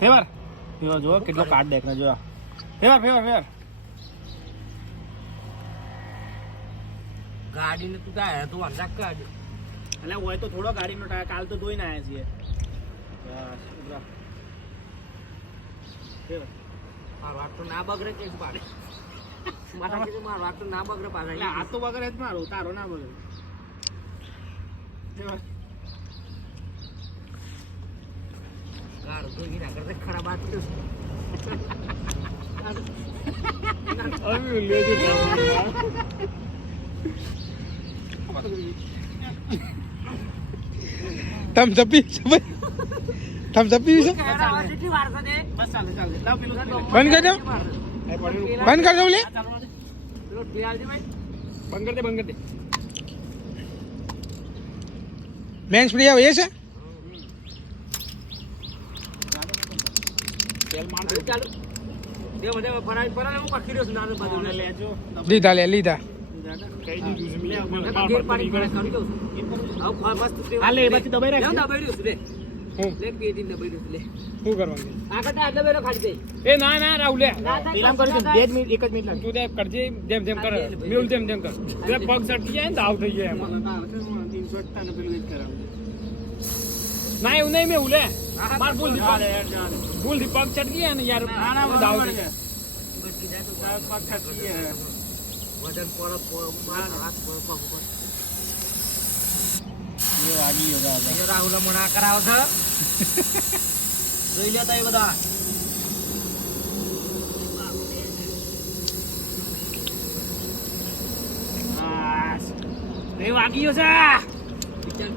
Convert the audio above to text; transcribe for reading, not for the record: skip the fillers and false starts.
favour favour જો કેટલો card દેખ જો ફેવર ફેવર ફેવર ગાડી ને તું કાય તો અંદાજ કર એટલે હોય તો થોડો ગાડીનો ટાયર કાલ તો ધોઈને આવ્યા છીએ બસ ઉભરા ફેવર મારો વાત તો ના બગડે કે પાડે મારા કે મારો વાત તો ના બગડે પાડે એટલે આ તો બગડે જ મારો તારો ના બગડે ફેવર કાર તો ગીરા કરતે ખરાબ વાત તો અરે લે દે તમ જપી તમ જપી છે કેટલી વાર છે બસ ચાલે ચાલે લાવ પેલું બંધ કર દો બંધ કર દો લે પેલો પિયાલ દે ભાઈ બંધ કર દે મેન સ્પ્રે આવે એ છે તેલ માર દે ચાલુ દે મને પરાઈ પરાઈ હું કાખી રહ્યો છું નાનો બાજુ ને લેજો લીધા લે લીધા કઈ દીધું છે લે ગેર પાડી કરી દઉં આવ મસ્ત આ લે એ બાજુ દબાઈ રાખ દબાઈ રહ્યું છે હું લે પેટી દબાઈ રહ્યું છે લે શું કરવાનું આગળ આટલે બેલો ખાડી દે એ ના ના રાહુલ લે પેલામ કરજો 2 મિનિટ 1 જ મિનિટ લાગે તું તે કરજે જેમ જેમ કર મેલ જેમ જેમ કર તે પગ સટકી જાય ને દાવ થઈ જાય એમાં 358 ને પેલું જ કરાવ ના એવું નહીં મેં ઉલે માર ભૂલ યાર જાન ભૂલથી પગ ચટકી જાય ને યાર ના દાવ બરાબર થઈ છે જાય બચી જાય તો તાર પગ ખસી ગયા વજન પર હાથ પર એ વાગી ગયો દાદા રાહુલ મણા કરાવ છે જોઈ લેતા એ બધા એ વાગી ગયો છે